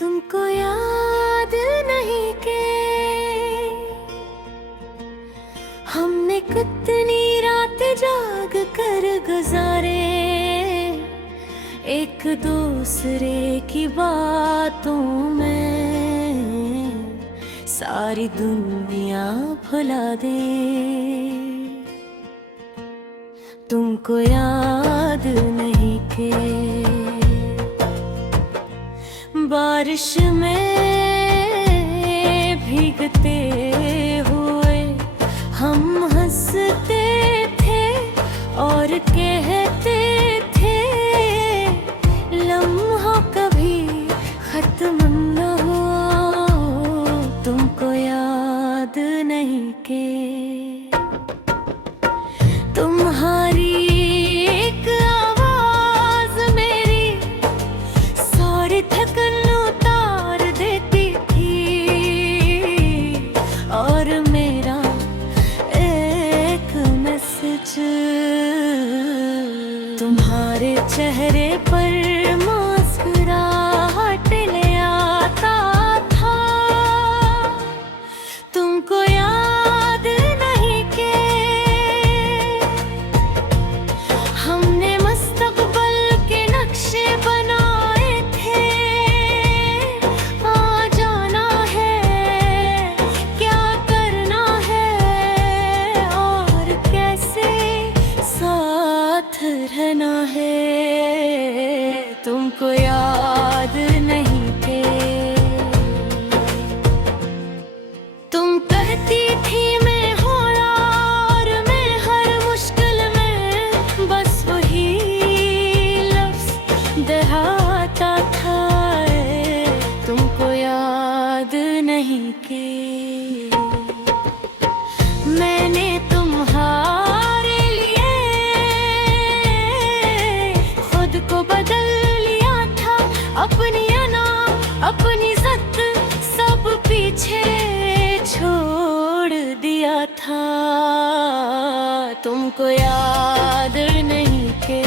तुमको याद नहीं के हमने कितनी रात जाग कर गुजारे, एक दूसरे की बातों में सारी दुनिया भुला दे। तुमको याद नहीं के बारिश में भीगते हुए हम हंसते थे और कहते थे लम्हा कभी खत्म न हो। तुमको याद नहीं के तुम्हारी एक आवाज मेरी सारी थकन उतार देती थी, और मेरा एक मैसेज तुम्हारे चेहरे पर मुस्कुराहट ले आता था। तुमको याद नहीं के हमने मुस्तकबिल के नक्शे बनाए थे, आ जाना है क्या करना है और कैसे साथ रहना है। तुमको याद नहीं के तुम कहती थी मैं होना और मैं हर मुश्किल में बस वही लफ्ज़ दोहराता था। तुमको याद नहीं के मैंने तुम्हारे लिए खुद को बदल लिया था, अपनी अना अपनी इज्जत सब पीछे छोड़ दिया था। तुमको याद नहीं के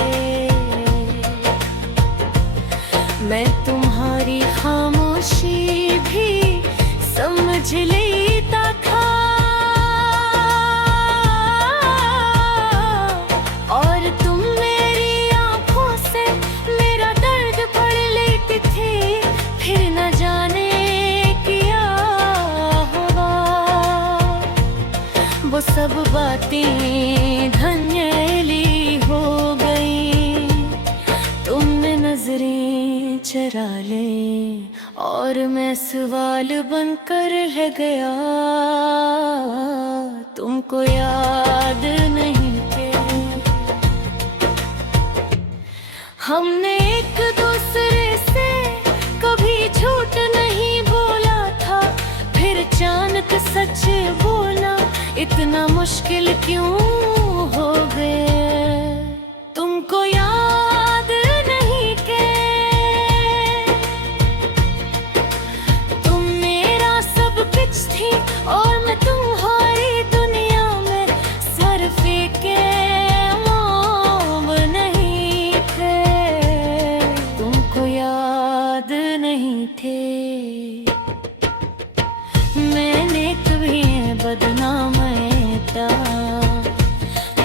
मैं तुम्हारी खामोशी भी समझ लेता था, और तुम मेरी आंखों से मेरा दर्द पढ़ लेती थी। फिर न जाने क्या हुआ, वो सब बातें धंधेली हो गई। तुमने नजरें चरा ले और मैं सवाल बनकर रह गया। तुमको याद नहीं के हमने एक दूसरे से कभी झूठ नहीं बोला था, फिर अचानक सच बोलना इतना मुश्किल क्यों हो गया। तुमको याद नहीं के तुम मेरा सब कुछ थी और मैं तुम्हारी दुनिया में सर फेंके मोम नहीं थे। तुमको याद नहीं थे मैंने कभी बदनाम था,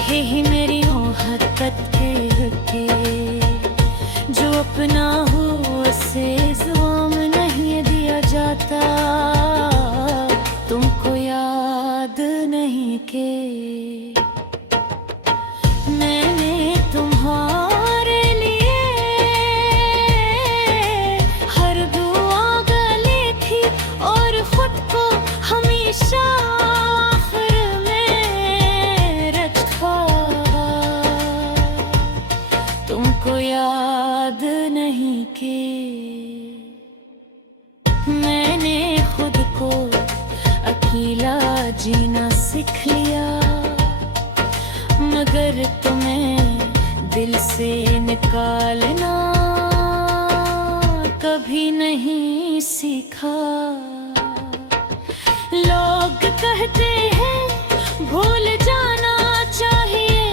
यही मेरी मोहब्बत के जो अपना हो उसे जुबान नहीं दिया जाता। तुमको याद नहीं के मैंने तुम्हारे लिए हर दुआ गली थी और खुद को हमेशा आखिर में रखा। तुमको याद नहीं के मैंने खुद को अकेला जीना सीख लिया, मगर तुम्हें दिल से निकालना कभी नहीं सीखा। लोग कहते हैं भूल जाना चाहिए,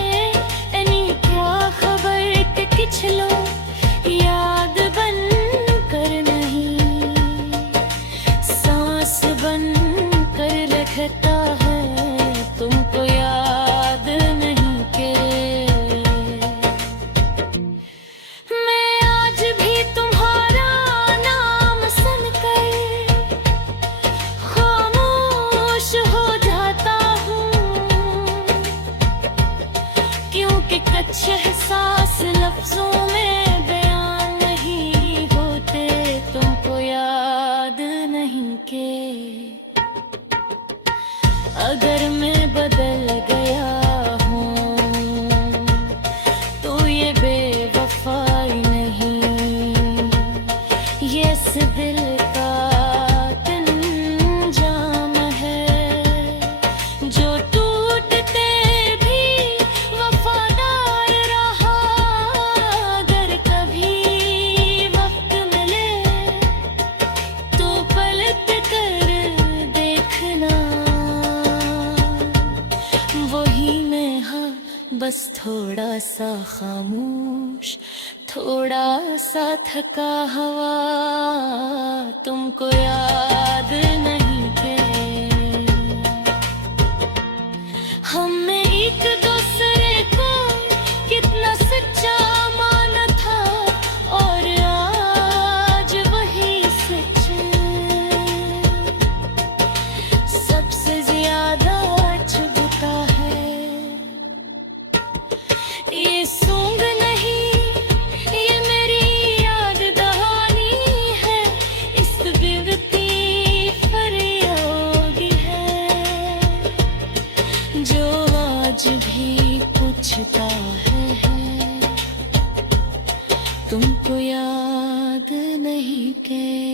यानी क्या खबर कि कुछ लोग याद बन कर नहीं। कि कुछ एहसास लफ्जों में बयान नहीं होते, तुमको याद नहीं के अगर मैं बदल गया हूँ तो ये बेवफाई नहीं, ये इस दिल का अंजाम है जो टूटते भी वफादार रहा। अगर कभी वक्त मिले तो पलट कर देखना, वही मैं हाँ बस थोड़ा सा खामोश, थोड़ा सा थका हवा, तुमको याद नहीं के हमने एक दूसरे को कितना सच्चा माना था, और आज वही सच सबसे ज्यादा चुभता है। ये सूंघ नहीं, ये मेरी याद दहानी है, इस बिगती फरियादी है जो आज भी पूछता है, तुमको याद नहीं के।